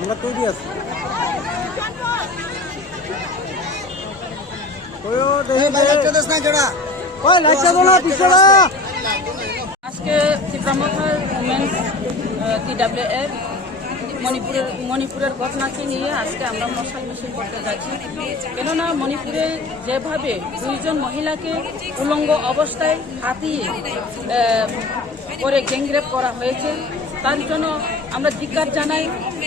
আমরা তৈরি আছি। আজকে ত্রিপুরামথা উমেন্স TWF মণিপুরের ঘটনাকে নিয়ে আজকে আমরা মশাল মিছিল করতে যাচ্ছি। কেননা মণিপুরে যেভাবে দুইজন মহিলাকে উলঙ্গ অবস্থায় হাতিয়ে করে গ্যাংরেপ করা হয়েছে, তার জন্য আমরা ধিক্কার জানাই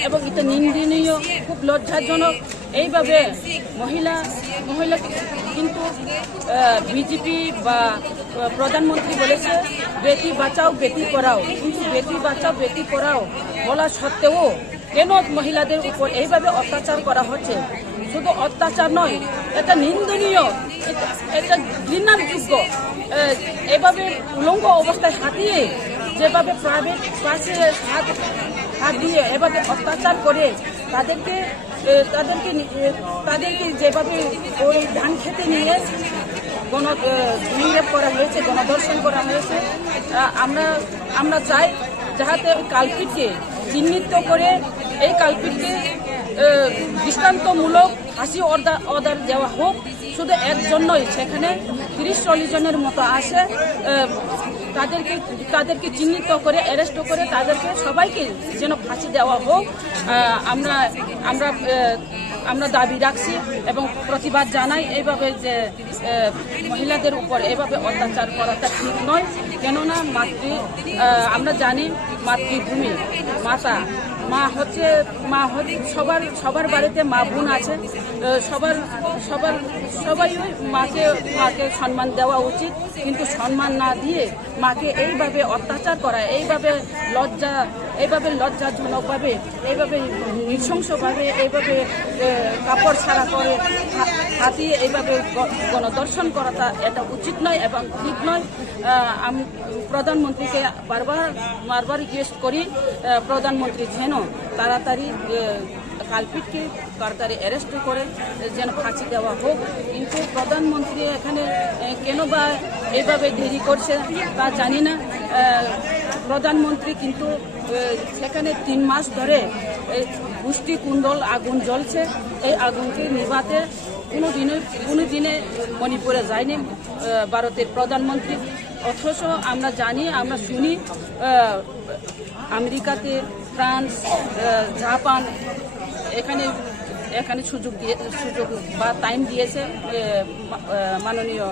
এবং এটা নিন্দনীয়, খুব লজ্জাজনক। এইভাবে মহিলা কিন্তু বিজেপি বা প্রধানমন্ত্রী বলেছে বেটি বাঁচাও বেটি পড়াও, কিন্তু বেটি বাঁচাও বেটি পড়াও বলা সত্ত্বেও কেন মহিলাদের উপর এইভাবে অত্যাচার করা হচ্ছে? শুধু অত্যাচার নয়, এটা নিন্দনীয়, এটা ঘৃণার যোগ্য। এভাবে উলঙ্গ অবস্থায় হাতিয়ে যেভাবে প্রাইভেট বাসে হাত দিয়ে এভাবে অত্যাচার করে তাদেরকে যেভাবে ওই ধান খেতে নিয়ে গণগ্রেপ করা হয়েছে, গণধর্ষণ করা হয়েছে। আমরা চাই যাহাতে কালপিটকে চিহ্নিত করে এই কালপিটকে দৃষ্টান্তমূলক ফাঁসি অর্ডার দেওয়া হোক। শুধু একজন নয়, সেখানে 30-40 জনের মতো আসে, তাদেরকে চিহ্নিত করে অ্যারেস্ট করে তাদেরকে সবাইকে যেন ফাঁসি দেওয়া হোক। আমরা দাবি রাখছি এবং প্রতিবাদ জানাই। এইভাবে যে মহিলাদের উপর এভাবে অত্যাচার করাটা ঠিক নয়। কেননা আমরা জানি মাতৃভূমি মা হচ্ছে সবার বাড়িতে মা বোন আছে, সবাই মাকে সম্মান দেওয়া উচিত। কিন্তু সম্মান না দিয়ে মাকে এইভাবে অত্যাচার করা, এইভাবে লজ্জাজনকভাবে, এইভাবে নৃশংসভাবে, এইভাবে কাপড় ছাড়া করে হাতিয়ে এইভাবে গণধর্ষণ করাটা এটা উচিত নয় এবং ঠিক নয়। আমি প্রধানমন্ত্রীকে বারবার রিকোয়েস্ট করি, প্রধানমন্ত্রী যেন তাড়াতাড়ি কালপিটকে তাড়াতাড়ি অ্যারেস্ট করে যেন ফাঁসি দেওয়া হোক। কিন্তু প্রধানমন্ত্রী এখানে কেন বা এইভাবে দেরি করছে তা জানি না। প্রধানমন্ত্রী কিন্তু সেখানে 3 মাস ধরে পুষ্টি কুণ্ডল আগুন জ্বলছে, এই আগুনকে নিভাতে কোনো দিনে মণিপুরে যায়নি ভারতের প্রধানমন্ত্রী। অথচ আমরা জানি, আমরা শুনি আমেরিকাতে, ফ্রান্স, জাপান এখানে সুযোগ বা টাইম দিয়েছে মাননীয়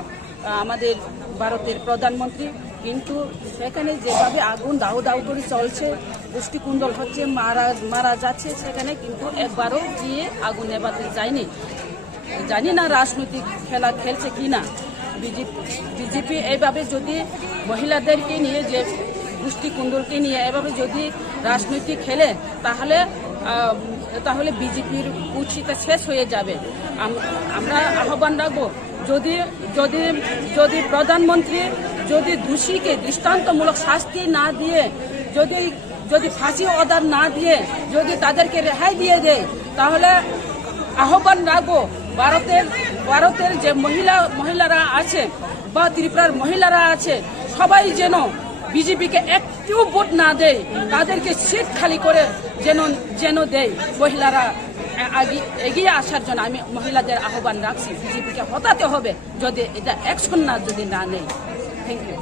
আমাদের ভারতের প্রধানমন্ত্রী। কিন্তু সেখানে যেভাবে আগুন দাউ দাউ করে চলছে, পুষ্টিকুণ্ডল হচ্ছে, মারা যাচ্ছে, সেখানে কিন্তু একবারও গিয়ে আগুন নেভাতে যায়নি। জানি না রাজনৈতিক খেলা খেলছে কি না বিজেপি। এইভাবে যদি মহিলাদেরকে নিয়ে, যে পুষ্টিকুণ্ডলকে নিয়ে এভাবে যদি রাজনৈতিক খেলে, তাহলে বিজেপির কুচিটা শেষ হয়ে যাবে। আমরা আহ্বান রাখবো, যদি প্রধানমন্ত্রী যদি দোষীকে দৃষ্টান্তমূলক শাস্তি না দিয়ে, যদি ফাঁসি অর্ডার না দিয়ে, যদি তাদেরকে রেহাই দিয়ে দেয়, তাহলে আহ্বান রাখবো ভারতের যে মহিলারা আছে বা ত্রিপুরার মহিলারা আছে, সবাই যেন বিজেপিকে একটু ভোট না দেয়, তাদেরকে সিট খালি করে যেন দেয়। মহিলারা এগিয়ে আসার জন্য আমি মহিলাদের আহ্বান রাখছি। বিজেপিকে হটাতে হবে যদি এটা অ্যাকশন যদি না নেয়। Thank you.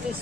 প্লিজ